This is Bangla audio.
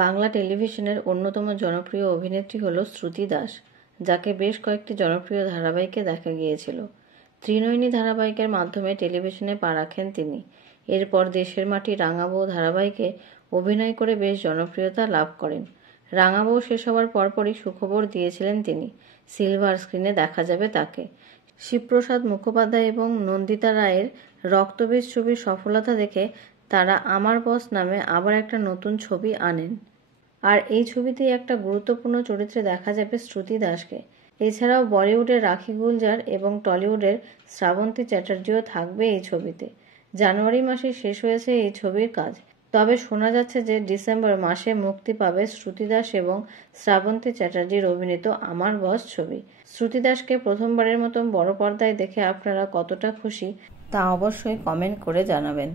বাংলা টেলিভিশনের অন্যতম জনপ্রিয় অভিনেত্রী হল শ্রুতি দাস, যাকে বেশ কয়েকটি জনপ্রিয় ধারাবাহিকে দেখা গিয়েছিল। ত্রিনয়নী ধারাবাহিকের মাধ্যমে টেলিভিশনে পা রাখেন তিনি। এরপর দেশের মাটি রাঙা বউ ধারাবাহিকে অভিনয় করে বেশ জনপ্রিয়তা লাভ করেন। রাঙা বউ শেষ হওয়ার পরপরই সুখবর দিয়েছিলেন তিনি, সিলভার স্ক্রিনে দেখা যাবে তাকে। শিবপ্রসাদ মুখোপাধ্যায় এবং নন্দিতা রায়ের রক্তবীজ ছবির সফলতা দেখে তারা আমার বস নামে আবার একটা নতুন ছবি আনেন। আর এই ছবিতেই একটা গুরুত্বপূর্ণ চরিত্রে দেখা যাবে শ্রুতি দাসকে। এছাড়াও বলিউডের রাখি গুলজার এবং টলিউডের শ্রাবন্তী চ্যাটার্জিও থাকবে এই ছবিতে। জানুয়ারি মাসে শেষ হয়েছে এই ছবির কাজ, তবে শোনা যাচ্ছে যে ডিসেম্বর মাসে মুক্তি পাবে শ্রুতি দাস এবং শ্রাবন্তী চ্যাটার্জির অভিনীত আমার বস ছবি। শ্রুতি দাসকে প্রথমবারের মতো বড় পর্দায় দেখে আপনারা কতটা খুশি তা অবশ্যই কমেন্ট করে জানাবেন।